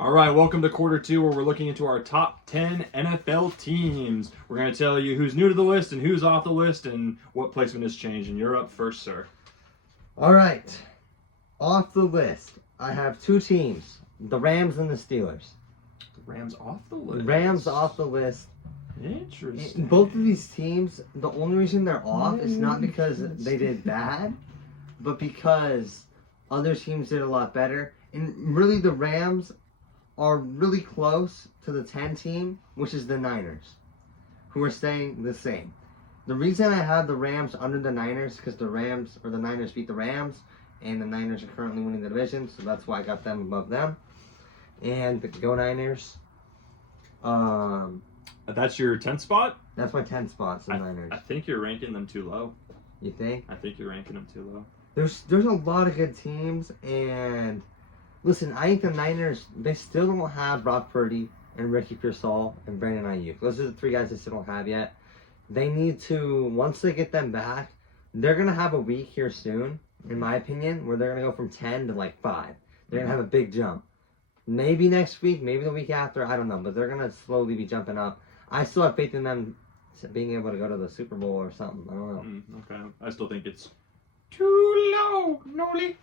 All right, welcome to quarter two, where we're looking into our top 10 NFL teams. We're going to tell you who's new to the list and who's off the list and what placement has changed. And you're up first, sir. All right. Off the list, I have two teams, the Rams and the Steelers. The Rams off the list. Rams off the list. Interesting. Both of these teams, the only reason they're off is not because they did bad, but because other teams did a lot better. And really, the Rams are really close to the 10 team, which is the Niners, who are staying the same. The reason I have the Rams under the Niners because the Niners beat the Rams, and the Niners are currently winning the division, so that's why I got them above them. And go Niners. That's your 10th spot? That's my 10 spots, the Niners. I think you're ranking them too low. You think? I think you're ranking them too low. There's a lot of good teams, and listen, I think the Niners, they still don't have Brock Purdy and Ricky Pearsall and Brandon Ayuk. Those are the three guys they still don't have yet. They need to, once they get them back, they're going to have a week here soon, in my opinion, where they're going to go from 10 to like 5. They're going to have a big jump. Maybe next week, maybe the week after, I don't know, but they're going to slowly be jumping up. I still have faith in them being able to go to the Super Bowl or something. I don't know. Okay. I still think it's too low, Noli.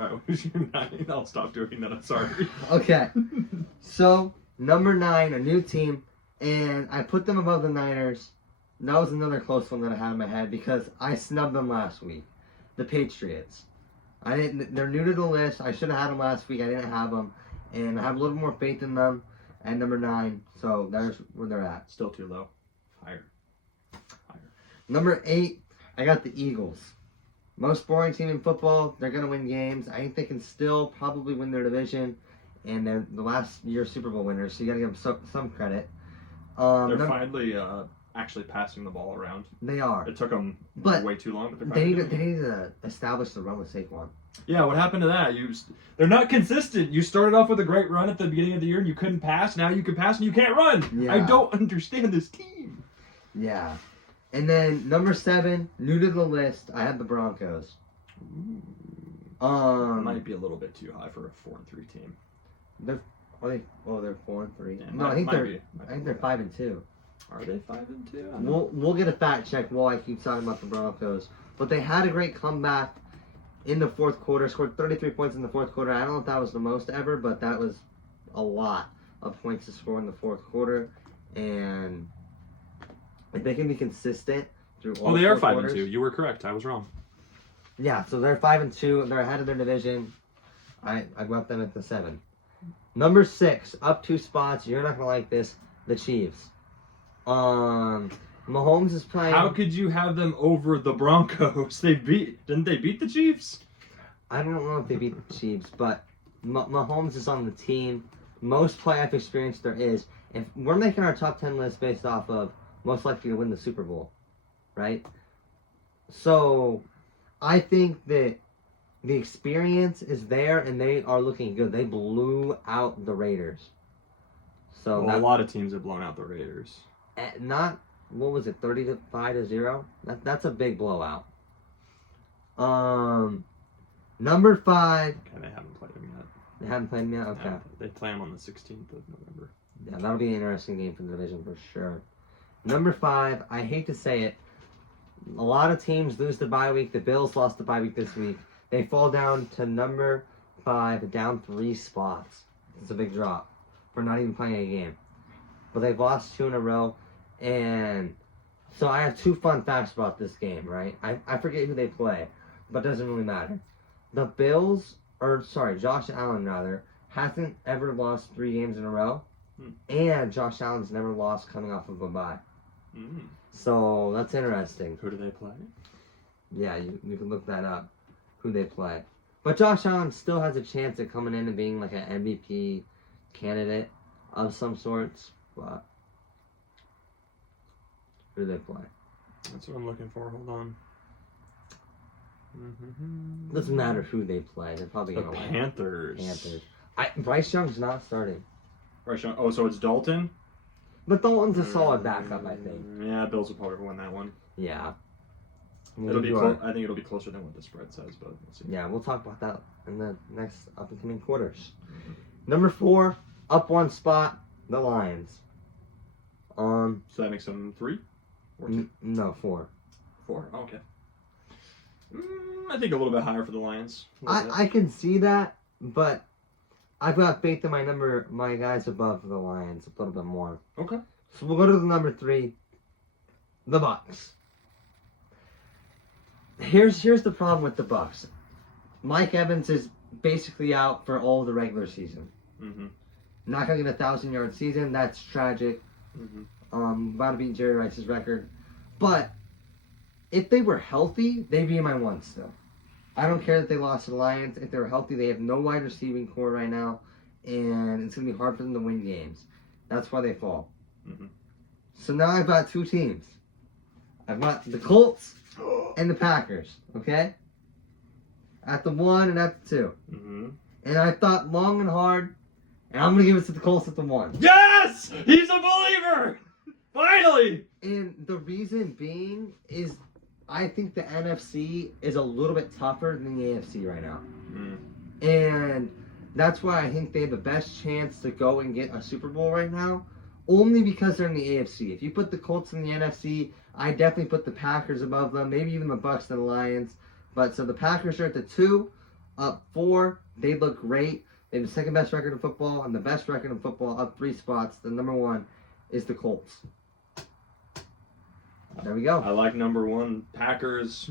All right, who's your 9? I'll stop doing that. I'm sorry. Okay. So, number 9, a new team, and I put them above the Niners. That was another close one that I had in my head because I snubbed them last week. The Patriots. They're new to the list. I should have had them last week. I didn't have them. And I have a little more faith in them at number 9. So there's where they're at. Still too low. Higher. Number 8, I got the Eagles. Most boring team in football. They're going to win games. I think they can still probably win their division. And they're the last year Super Bowl winners. So you got to give them some credit. They're finally actually passing the ball around. They are. It took them way too long, but they need to establish the run with Saquon. Yeah, what happened to that? They're not consistent. You started off with a great run at the beginning of the year and you couldn't pass. Now you can pass and you can't run. Yeah. I don't understand this team. Yeah. And then number 7, new to the list, I have the Broncos. Might be a little bit too high for a 4-3 team. They're 4-3. Yeah, No, I think they're 5-2. Are they 5-2? We'll get a fact check while I keep talking about the Broncos. But they had a great comeback in the fourth quarter. Scored 33 points in the fourth quarter. I don't know if that was the most ever, but that was a lot of points to score in the fourth quarter. And if they can be consistent through all they are 5-2. You were correct. I was wrong. Yeah, so they're 5-2. They're ahead of their division. I got them at the 7. Number 6, up 2 spots. You're not gonna like this. The Chiefs. Mahomes is playing. How could you have them over the Broncos? Didn't they beat the Chiefs? I don't know if they beat the Chiefs, but Mahomes is on the team. Most playoff experience there is. If we're making our top 10 list based off of most likely to win the Super Bowl, right? So, I think that the experience is there, and they are looking good. They blew out the Raiders. So a lot of teams have blown out the Raiders. Not, what was it, 35-0? That's a big blowout. Number 5. Okay, they haven't played them yet. They haven't played them yet? Okay. No, they play them on the 16th of November. Yeah, that'll be an interesting game for the division for sure. Number 5, I hate to say it. A lot of teams lose the bye week. The Bills lost the bye week this week. They fall down to number 5, down 3 spots. It's a big drop for not even playing a game. But they've lost 2 in a row. And so I have 2 fun facts about this game, right? I forget who they play, but it doesn't really matter. The Josh Allen, hasn't ever lost 3 games in a row. And Josh Allen's never lost coming off of a bye. So that's interesting. Who do they play? Yeah, you can look that up, who they play. But Josh Allen still has a chance at coming in and being like an MVP candidate of some sorts. But who do they play? That's what I'm looking for. Hold on. Doesn't matter who they play. They're probably the going to win. Panthers. Bryce Young's not starting. Bryce Young. Oh, so it's Dalton? But Dalton's a solid backup, I think. Yeah, Bills will probably win that one. Yeah. I think it'll be closer than what the spread says, but we'll see. Yeah, we'll talk about that in the next up and coming quarters. Number 4, up one spot, the Lions. So that makes them 3 or 2? No, 4. 4. Oh, okay. I think a little bit higher for the Lions. I can see that, but I've got faith in my guys above the Lions a little bit more. Okay. So we'll go to the number 3, the Bucks. Here's the problem with the Bucks. Mike Evans is basically out for all of the regular season. Mm-hmm. Not gonna get a 1,000-yard season. That's tragic. Mm-hmm. About to beat Jerry Rice's record, but if they were healthy, they'd be in my 1 still. I don't care that they lost to the Lions. If they were healthy, they have no wide receiving core right now, and it's gonna be hard for them to win games. That's why they fall. Mm-hmm. So now I've got 2 teams. I've got the Colts and the Packers. Okay, at the 1 and at the 2. Mm-hmm. And I thought long and hard, and I'm gonna give it to the Colts at the 1. Yes! He's a believer! Finally! And the reason being is I think the NFC is a little bit tougher than the AFC right now. And that's why I think they have the best chance to go and get a Super Bowl right now, only because they're in the AFC. If you put the Colts in the NFC, I definitely put the Packers above them, maybe even the Bucks and the Lions. But so the Packers are at the 2, up 4. They look great. They have the second best record in football and the best record in football, up 3 spots. The number 1 is the Colts. There we go. I like number 1, Packers.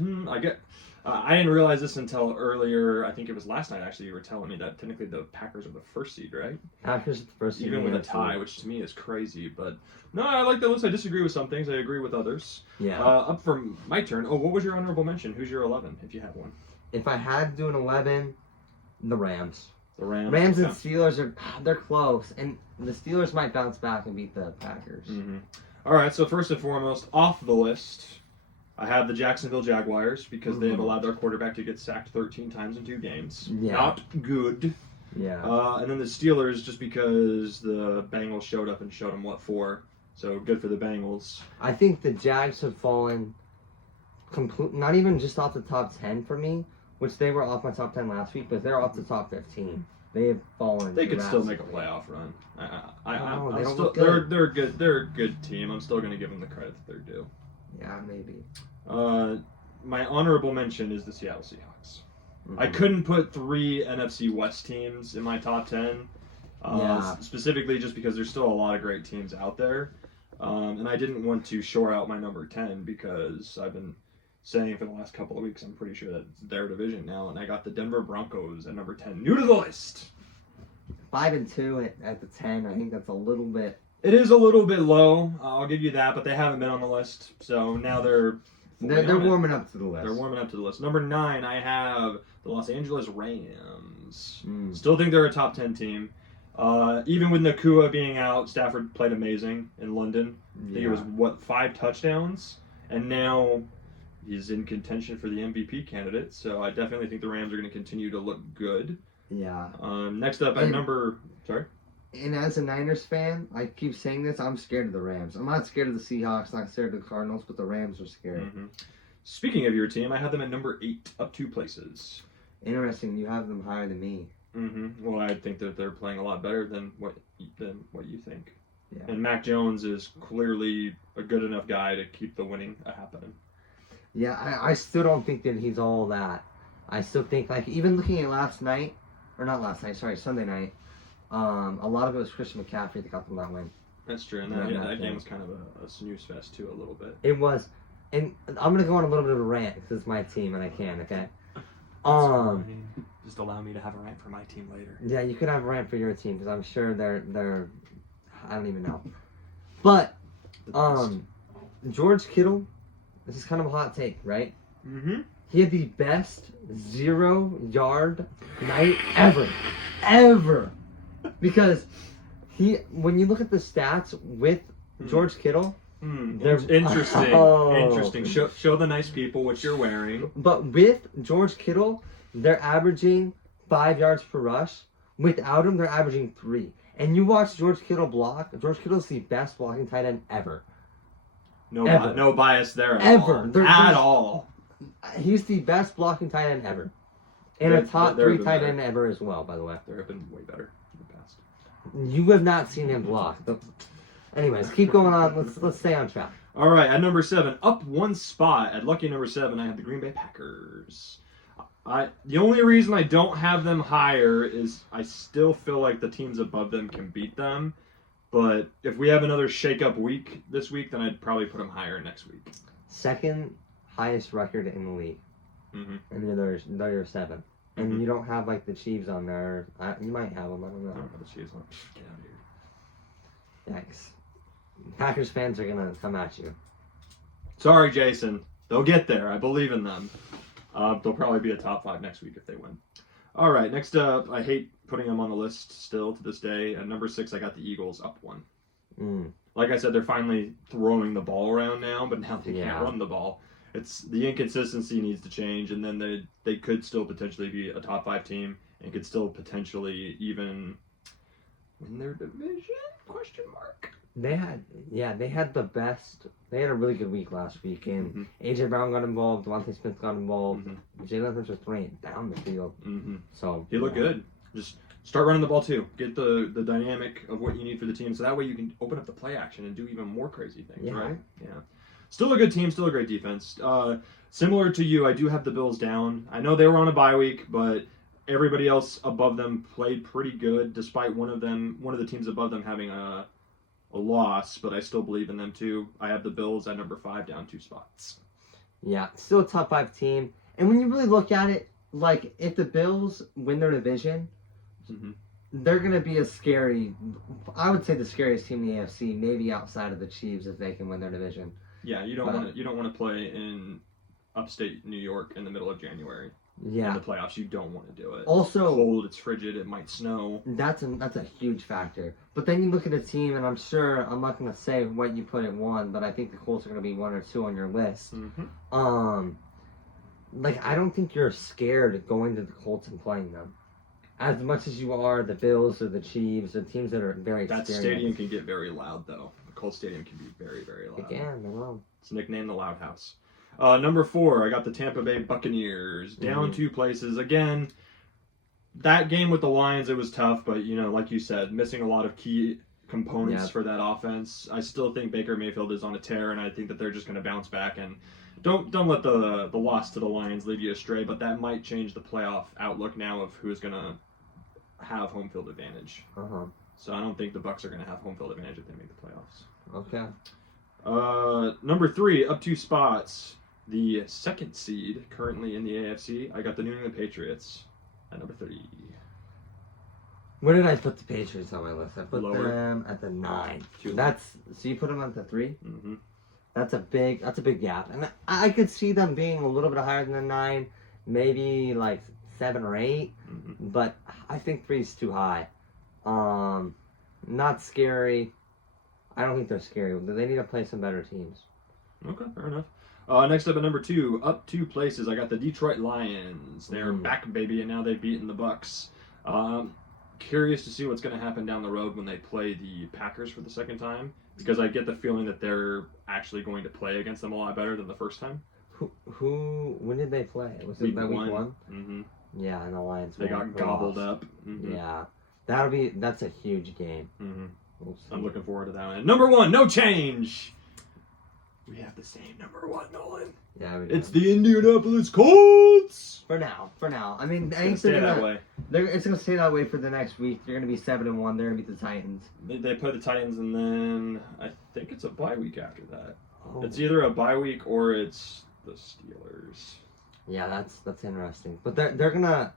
I didn't realize this until earlier. I think it was last night, actually. You were telling me that technically the Packers are the 1st seed, right? Packers are the 1st seed. Even with a tie, which to me is crazy. But no, I like the list. I disagree with some things. I agree with others. Yeah. Up for my turn. Oh, what was your honorable mention? Who's your 11, if you have one? If I had to do an 11, the Rams. The Rams. Rams and Yeah. Steelers they're close, and the Steelers might bounce back and beat the Packers. Mm-hmm. All right, so first and foremost, off the list, I have the Jacksonville Jaguars because they have allowed their quarterback to get sacked 13 times in 2 games. Yeah. Not good. Yeah. And then the Steelers just because the Bengals showed up and showed them what for. So good for the Bengals. I think the Jags have fallen not even just off the top 10 for me, which they were off my top 10 last week, but they're off the top 15. They have fallen. They could still make a drastically. playoff run. They don't still, look good. they're good. They're a good team. I'm still going to give them the credit that they're due. Yeah, maybe. My honorable mention is the Seattle Seahawks. Mm-hmm. I couldn't put 3 NFC West teams in my top 10. Specifically just because there's still a lot of great teams out there. And I didn't want to shore out my number 10 because I've been saying for the last couple of weeks I'm pretty sure that it's their division now, and I got the Denver Broncos at number 10, new to the list. 5 and 2 at the 10. I think that's a little bit. It is a little bit low, I'll give you that, but they haven't been on the list, so now they're warming up to the list. They're warming up to the list. Number 9, I have the Los Angeles Rams. Still think they're a top 10 team. Even with Nakua being out, Stafford played amazing in London. I think it was, 5 touchdowns? And now he's in contention for the MVP candidate, so I definitely think the Rams are going to continue to look good. Yeah. Next up at number... Sorry? And as a Niners fan, I keep saying this, I'm scared of the Rams. I'm not scared of the Seahawks, not scared of the Cardinals, but the Rams are scary. Mm-hmm. Speaking of your team, I have them at number 8, up 2 places. Interesting, you have them higher than me. Mm-hmm. Well, I think that they're playing a lot better than what you think. Yeah. And Mac Jones is clearly a good enough guy to keep the winning happening. Yeah, I still don't think that he's all that. I still think, like, even looking at Sunday night, a lot of it was Christian McCaffrey that got them that win. That's true, and that game was kind of a snooze fest, too, a little bit. It was. And I'm going to go on a little bit of a rant because it's my team and I can, okay? Just allow me to have a rant for my team later. Yeah, you could have a rant for your team because I'm sure they're I don't even know. But George Kittle, this is kind of a hot take, right? Mm-hmm. He had the best 0-yard night ever, because when you look at the stats with George Kittle, Interesting. Interesting. Show the nice people what you're wearing. But with George Kittle, they're averaging 5 yards per rush. Without him, they're averaging 3. And you watch George Kittle block. George Kittle's the best blocking tight end ever. No bias there at all. He's the best blocking tight end ever. And a top 3 tight end ever as well, by the way. There have been way better in the past. You have not seen him block. But anyways, keep going on. Let's stay on track. All right, at number 7, up one spot at lucky number 7, I have the Green Bay Packers. The only reason I don't have them higher is I still feel like the teams above them can beat them. But if we have another shake-up week this week, then I'd probably put them higher next week. Second highest record in the league. Mm-hmm. And they're 7. And you don't have like the Chiefs on there. You might have them. I don't know. I don't have the Chiefs on. Get out of here. Yikes. Packers fans are gonna come at you. Sorry, Jason. They'll get there. I believe in them. They'll probably be a top 5 next week if they win. All right, next up, I hate putting them on the list still to this day. At number 6, I got the Eagles up 1. Like I said, they're finally throwing the ball around now, but now they can't run the ball. It's the inconsistency needs to change, and then they could still potentially be a top 5 team and could still potentially even win their division? Question mark. They had the best. They had a really good week last week, and AJ Brown got involved, Devontae Smith got involved, Jalen Hurts was throwing it down the field. So he looked good. Just start running the ball too. Get the dynamic of what you need for the team, so that way you can open up the play action and do even more crazy things. Right? Yeah. Still a good team. Still a great defense. Similar to you, I do have the Bills down. I know they were on a bye week, but everybody else above them played pretty good, despite one of the teams above them having a loss, but I still believe in them too. I have the Bills at number 5, down 2 spots. Yeah, still a top 5 team. And when you really look at it, like if the Bills win their division, they're gonna be I would say the scariest team in the AFC, maybe outside of the Chiefs if they can win their division. Yeah, you don't want to play in upstate New York in the middle of January. Yeah. In the playoffs, you don't want to do it. Also, it's cold, it's frigid, it might snow. That's a huge factor. But then you look at a team, and I'm sure I'm not gonna say what you put at 1, but I think the Colts are gonna be 1 or 2 on your list. Like I don't think you're scared of going to the Colts and playing them, as much as you are the Bills or the Chiefs or teams that are very experienced. That stadium can get very loud, though. The Colts stadium can be very, very loud. Again, I know. It's nicknamed the Loud House. Number 4, I got the Tampa Bay Buccaneers, down 2 places. Again, that game with the Lions, it was tough, but, like you said, missing a lot of key components for that offense. I still think Baker Mayfield is on a tear, and I think that they're just going to bounce back. And don't let the loss to the Lions lead you astray, but that might change the playoff outlook now of who's going to have home field advantage. So I don't think the Bucs are going to have home field advantage if they make the playoffs. Okay. Number 3, up 2 spots. The 2nd seed currently in the AFC, I got the New England Patriots at number 3. Where did I put the Patriots on my list? I put Lower. them at the 9. Too So you put them at the 3? Mm-hmm. That's a big gap, and I could see them being a little bit higher than the 9, maybe like 7 or 8. But I think 3 is too high. Not scary. I don't think they're scary. They need to play some better teams. Okay, fair enough. Next up at number 2, up 2 places, I got the Detroit Lions. They're back, baby, and now they've beaten the Bucs. Curious to see what's going to happen down the road when they play the Packers for the 2nd time, because I get the feeling that they're actually going to play against them a lot better than the first time. When did they play? Was it that week 1? Mm-hmm. Yeah, and the Lions. They got gobbled up. Yeah, that's a huge game. We'll I'm looking forward to that one. Number 1, no change. We have the same number 1, Nolan. Yeah, we do. It's the Indianapolis Colts. For now. I mean, It's gonna stay that way. It's gonna stay that way for the next week. They're gonna be 7-1. They're gonna beat the Titans. They play the Titans, and then I think it's a bye week after that. Oh. It's either a bye week or it's the Steelers. Yeah, that's interesting. But they're not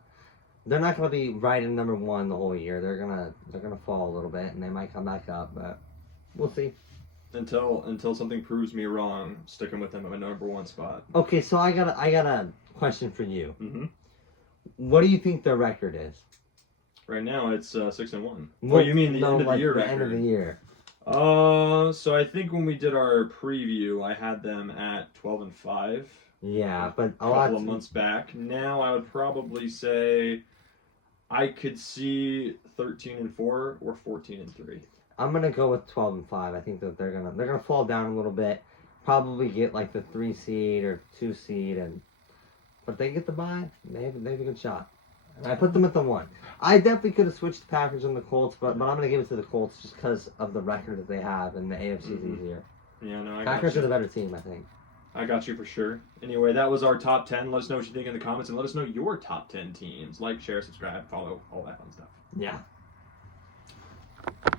gonna be right in number 1 the whole year. They're gonna fall a little bit, and they might come back up, but we'll see. Until something proves me wrong, sticking with them at my number 1 spot. Okay, so I got a question for you. Mm-hmm. What do you think their record is? Right now it's 6-1. Well, you mean the end of the year record? End of the year. So I think when we did our preview, I had them at 12-5. Yeah, but a couple of months back. Now I would probably say I could see 13-4 or 14-3. I'm gonna go with 12-5. I think that they're gonna fall down a little bit. Probably get like the 3 seed or 2 seed, but if they get the bye, they have a good shot. And I put them at the 1. I definitely could have switched the Packers and the Colts, but I'm going to give it to the Colts just because of the record that they have, and the AFC is easier. Yeah, no, Packers are the better team, I think. I got you for sure. Anyway, that was our top 10. Let us know what you think in the comments, and let us know your top 10 teams. Like, share, subscribe, follow, all that fun stuff. Yeah.